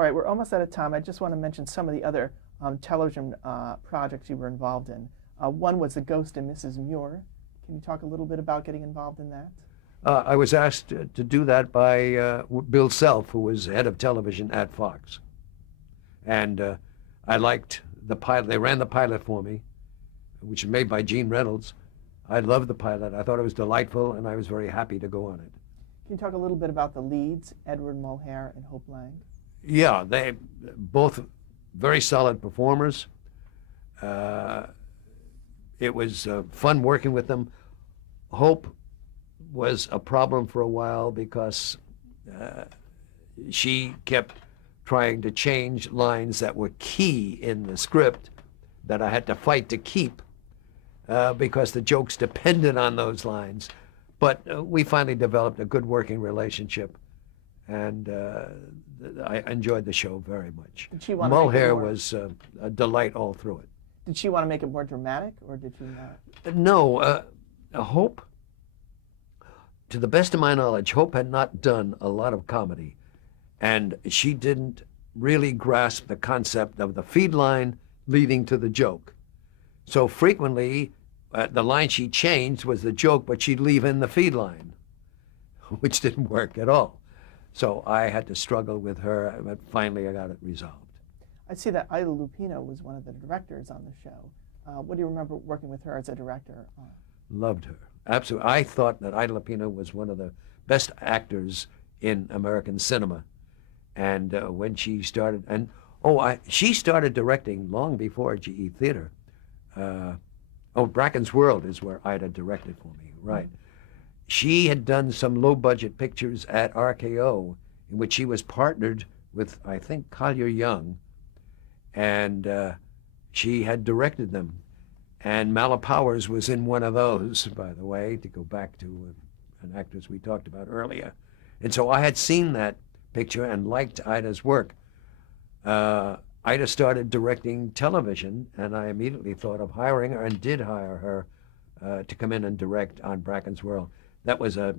All right, we're almost out of time. I just want to mention some of the other television projects you were involved in. One was The Ghost and Mrs. Muir. Can you talk a little bit about getting involved in that? I was asked to do that by Bill Self, who was head of television at Fox. And I liked the pilot. They ran the pilot for me, which was made by Gene Reynolds. I loved the pilot. I thought it was delightful, and I was very happy to go on it. Can you talk a little bit about the leads, Edward Mulhare and Hope Lang? Yeah, they both very solid performers. It was fun working with them. Hope was a problem for a while because she kept trying to change lines that were key in the script that I had to fight to keep because the jokes depended on those lines. But we finally developed a good working relationship, and I enjoyed the show very much. Did she want to make it Mulhare more... was a delight all through it. Did she want to make it more dramatic, or did she not? No, Hope, to the best of my knowledge, Hope had not done a lot of comedy, and she didn't really grasp the concept of the feed line leading to the joke. So frequently, the line she changed was the joke, but she'd leave in the feed line, which didn't work at all. So I had to struggle with her, but finally I got it resolved. I see that Ida Lupino was one of the directors on the show. What do you remember working with her as a director? Loved her, absolutely. I thought that Ida Lupino was one of the best actors in American cinema. And when she started, she started directing long before GE Theater. Bracken's World is where Ida directed for me, right. She had done some low-budget pictures at RKO in which she was partnered with, I think, Collier Young, and she had directed them. And Mala Powers was in one of those, by the way, to go back to an actress we talked about earlier. And so I had seen that picture and liked Ida's work. Ida started directing television, and I immediately thought of hiring her and did hire her to come in and direct on Bracken's World. That was a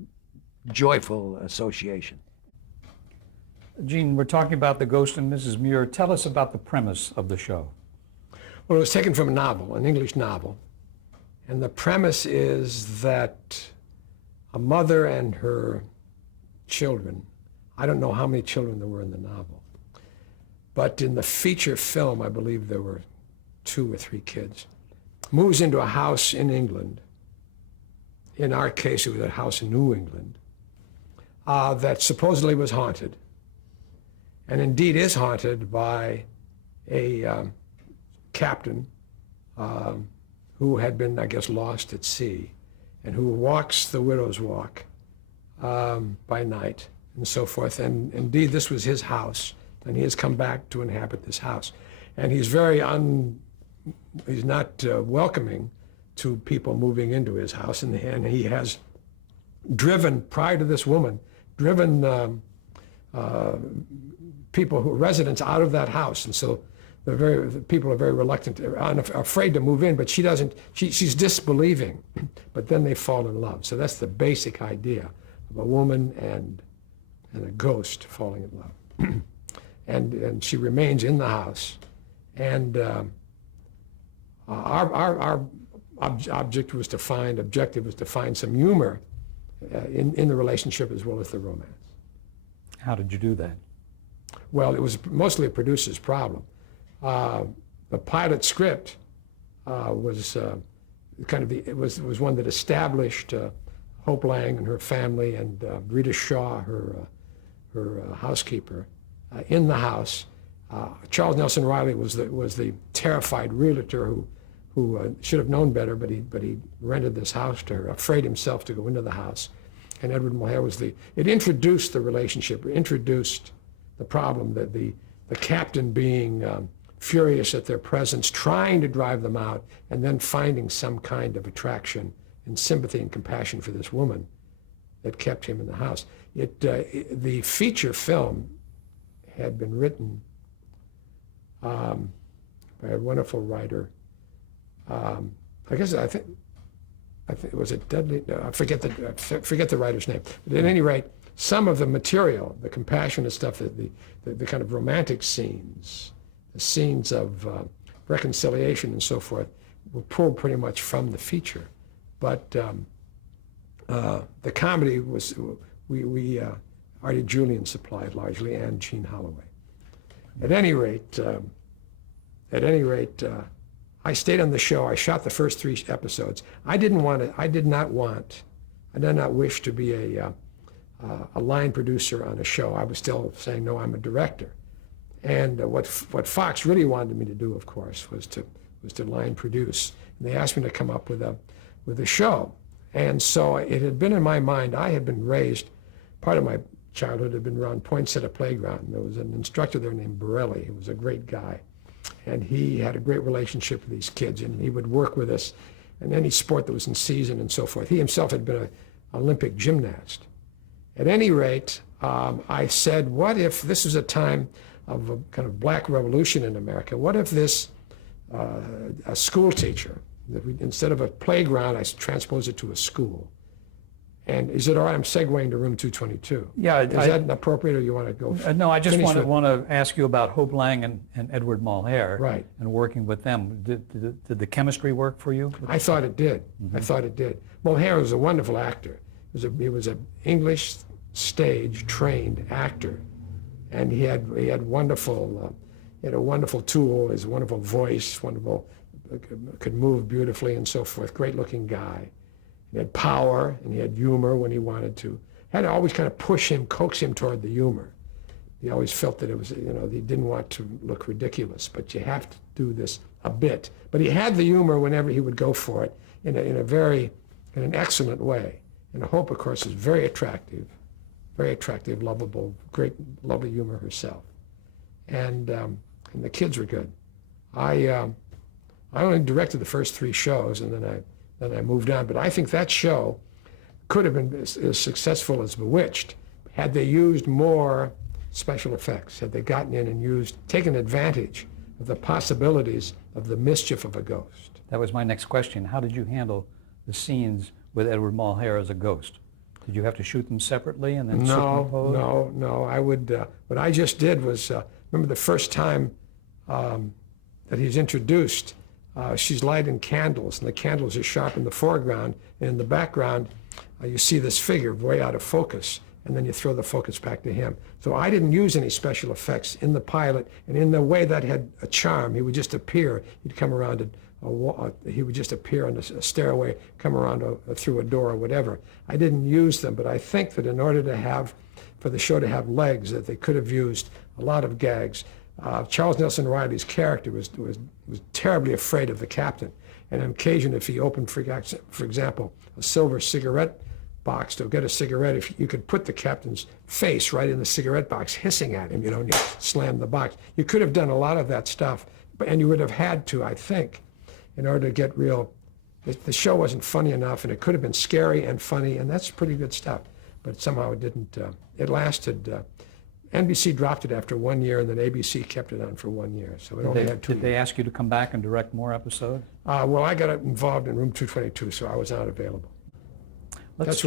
joyful association. Gene, we're talking about The Ghost and Mrs. Muir. Tell us about the premise of the show. Well, it was taken from a novel, an English novel. And the premise is that a mother and her children, I don't know how many children there were in the novel, but in the feature film, I believe there were 2 or 3 kids, moves into a house in England. In our case, it was a house in New England that supposedly was haunted, and indeed is haunted by a captain who had been, I guess, lost at sea, and who walks the widow's walk by night and so forth. And indeed, this was his house, and he has come back to inhabit this house. And he's he's not welcoming to people moving into his house, and he has driven, prior to this woman, people who are residents out of that house. And so the people are very reluctant, afraid to move in, but she's disbelieving, but then they fall in love. So that's the basic idea of a woman and a ghost falling in love. And she remains in the house. And our objective was to find some humor in the relationship as well as the romance. How did you do that? Well, it was mostly a producer's problem. The pilot script was was one that established Hope Lang and her family and Rita Shaw, her housekeeper, in the house. Charles Nelson Riley was the terrified realtor who should have known better, but he rented this house to her, afraid himself to go into the house. And Edward Mulhare was it introduced the relationship, introduced the problem that the captain being furious at their presence, trying to drive them out, and then finding some kind of attraction and sympathy and compassion for this woman that kept him in the house. The feature film had been written by a wonderful writer. I think it was a Dudley. I forget the writer's name. But at any rate, some of the material, the compassionate stuff, the kind of romantic scenes, the scenes of reconciliation and so forth, were pulled pretty much from the feature. But the comedy was, Artie Julian supplied largely, and Gene Holloway. At any rate, I stayed on the show. I shot the first 3 episodes. I did not wish to be a line producer on a show. I was still saying, no, I'm a director. And what Fox really wanted me to do, of course, was to line produce. And they asked me to come up with a show. And so it had been in my mind. I had been raised, part of my childhood had been around Poinsettia Playground. There was an instructor there named Borelli, who was a great guy. And he had a great relationship with these kids, and he would work with us in any sport that was in season and so forth. He himself had been an Olympic gymnast. At any rate, I said, what if this was a time of a kind of black revolution in America? What if this, a school teacher, instead of a playground, I transposed it to a school? And is it all right? I'm segueing to room 222. Yeah. Is that appropriate, or you want to go? No, I just want with- to ask you about Hope Lang and Edward Mulhare. Right. And working with them. Did the chemistry work for you? I thought it did. I thought it did. Mulhare was a wonderful actor. He was an English stage trained actor, and he had wonderful he had a wonderful tool, his wonderful voice, could move beautifully and so forth. Great looking guy. He had power, and he had humor when he wanted to. Had to always kind of push him, coax him toward the humor. He always felt that it was, he didn't want to look ridiculous, but you have to do this a bit. But he had the humor whenever he would go for it in an excellent way. And Hope, of course, is very attractive, lovable, great, lovely humor herself. And the kids were good. I only directed the first 3 shows, and then I moved on. But I think that show could have been as successful as Bewitched had they used more special effects, had they gotten in and taken advantage of the possibilities of the mischief of a ghost. That was my next question. How did you handle the scenes with Edward Mulhare as a ghost? Did you have to shoot them separately and then superimpose? No. I would. What I just did was remember the first time that he's introduced. She's lighting candles, and the candles are sharp in the foreground, and in the background, you see this figure way out of focus, and then you throw the focus back to him. So I didn't use any special effects in the pilot, and in the way that had a charm. He would just appear. He'd come around he would just appear on a stairway, come around through a door or whatever. I didn't use them, but I think that in order for the show to have legs, that they could have used a lot of gags. Charles Nelson Riley's character was terribly afraid of the captain, and on occasion, if he opened, for example, a silver cigarette box to get a cigarette, if you could put the captain's face right in the cigarette box, hissing at him, and you slam the box. You could have done a lot of that stuff, and you would have had to, I think, in order to get real. The show wasn't funny enough, and it could have been scary and funny, and that's pretty good stuff. But somehow it didn't. It lasted. NBC dropped it after 1 year, and then ABC kept it on for 1 year. So it only had 2 Did they ask you to come back and direct more episodes? Well, I got involved in Room 222, so I was not available. Let's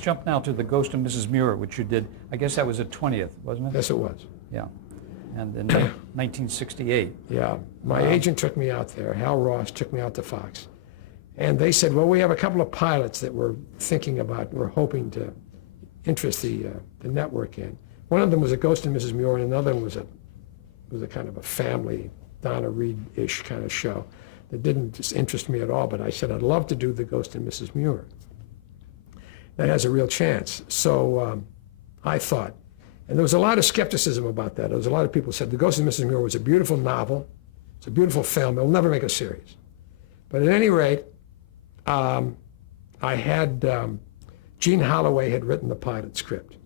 jump now to The Ghost and Mrs. Muir, which you did. I guess that was the 20th, wasn't it? Yes, it was. Yeah. And in 1968. Yeah. My agent took me out there. Hal Ross took me out to Fox. And they said, well, we have a couple of pilots that we're thinking about, we're hoping to interest the network in. One of them was A Ghost and Mrs. Muir, and another one was a kind of a family, Donna Reed-ish kind of show that didn't just interest me at all. But I said, I'd love to do The Ghost and Mrs. Muir. That has a real chance. So I thought, and there was a lot of skepticism about that. There was a lot of people who said The Ghost and Mrs. Muir was a beautiful novel. It's a beautiful film. It'll never make a series. But at any rate, I had, Gene Holloway had written the pilot script.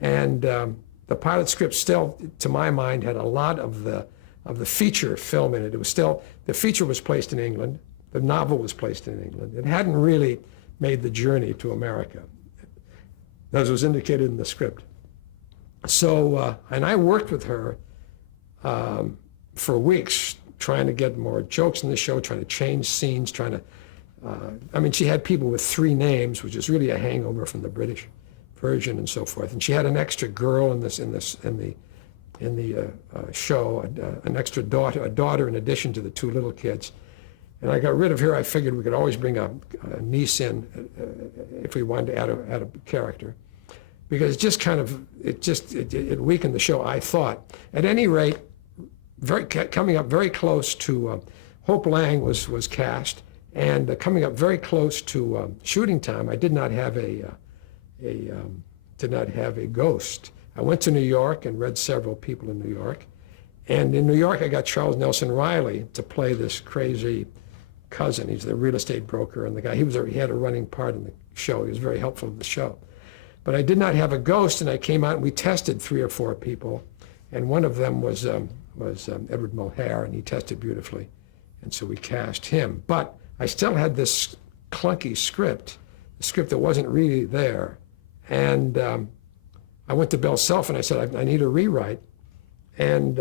And the pilot script still, to my mind, had a lot of the feature film in it. It was still, the feature was placed in England. The novel was placed in England. It hadn't really made the journey to America, as was indicated in the script. So, and I worked with her for weeks, trying to get more jokes in the show, trying to change scenes, trying to, I mean, she had people with 3 names, which is really a hangover from the British version and so forth. And she had an extra girl in the show, an extra daughter, a daughter in addition to the two little kids. And I got rid of her. I figured we could always bring a niece in if we wanted to add a character, because it just kind of it weakened the show, I thought. At any rate, coming up very close to Hope Lang was cast, and coming up very close to shooting time, I did not have a ghost. I went to New York and read several people in New York, and in New York I got Charles Nelson Riley to play this crazy cousin. He's the real estate broker, and the guy, he had a running part in the show. He was very helpful to the show. But I did not have a ghost, and I came out and we tested 3 or 4 people, and one of them was Edward Mulhare, and he tested beautifully, and so we cast him. But I still had this clunky script, a script that wasn't really there, and I went to Bell Self and I said, I need a rewrite, and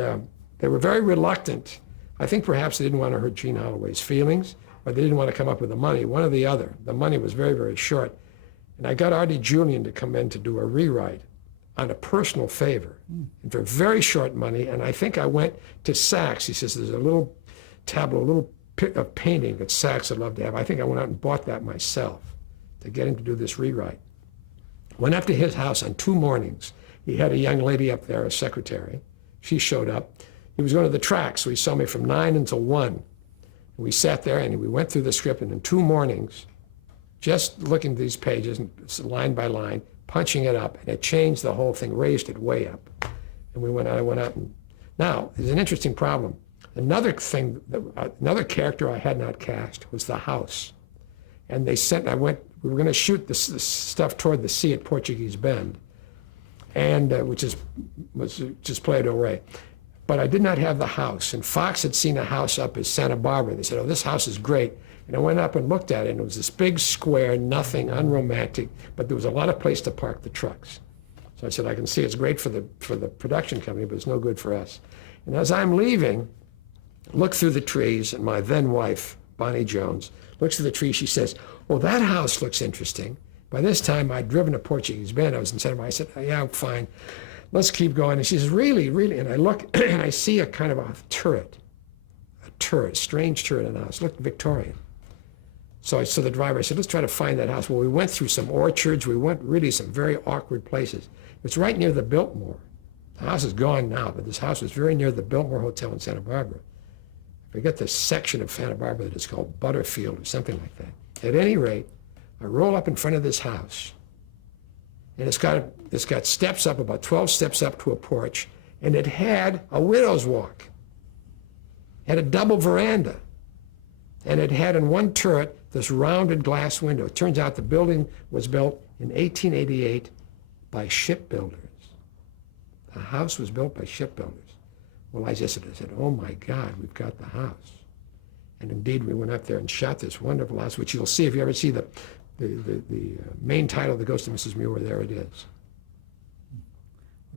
they were very reluctant. I think perhaps they didn't want to hurt Gene Holloway's feelings, or they didn't want to come up with the money, one or the other. The money was very, very short. And I got Artie Julian to come in to do a rewrite on a personal favor, and for very short money. And I think I went to Saks. He says, there's a little tableau, a little painting that Saks would love to have. I think I went out and bought that myself to get him to do this rewrite. Went up to his house on 2 mornings. He had a young lady up there, a secretary. She showed up. He was going to the track, so he saw me from 9 until 1. And we sat there and we went through the script, and in 2 mornings, just looking at these pages, line by line, punching it up, and it changed the whole thing, raised it way up. And I went out and, now, there's an interesting problem. Another character I had not cast was the house. And we were going to shoot this stuff toward the sea at Portuguese Bend, and which was just Playa del Rey. But I did not have the house, and Fox had seen a house up in Santa Barbara. They said, oh, this house is great. And I went up and looked at it, and it was this big square, nothing, unromantic, but there was a lot of place to park the trucks. So I said, I can see it's great for the production company, but it's no good for us. And as I'm leaving, look through the trees, and my then wife, Bonnie Jones, looks through the trees. She says, well, that house looks interesting. By this time, I'd driven to Portuguese Bend. I was in Santa Barbara. I said, oh, yeah, fine. Let's keep going. And she says, really, really? And I look, and I see a kind of a strange turret in the house. It looked Victorian. So I said to the driver, I said, let's try to find that house. Well, we went through some orchards. We went really some very awkward places. It's right near the Biltmore. The house is gone now, but this house was very near the Biltmore Hotel in Santa Barbara. I forget the section of Santa Barbara that is called Butterfield or something like that. At any rate, I roll up in front of this house, and it's got steps up, about 12 steps up to a porch, and it had a widow's walk. It had a double veranda, and it had in one turret this rounded glass window. It turns out the building was built in 1888 by shipbuilders. The house was built by shipbuilders. Well, I said, oh my God, we've got the house. And indeed, we went up there and shot this wonderful house, which you'll see if you ever see the main title of The Ghost of Mrs. Muir. There it is.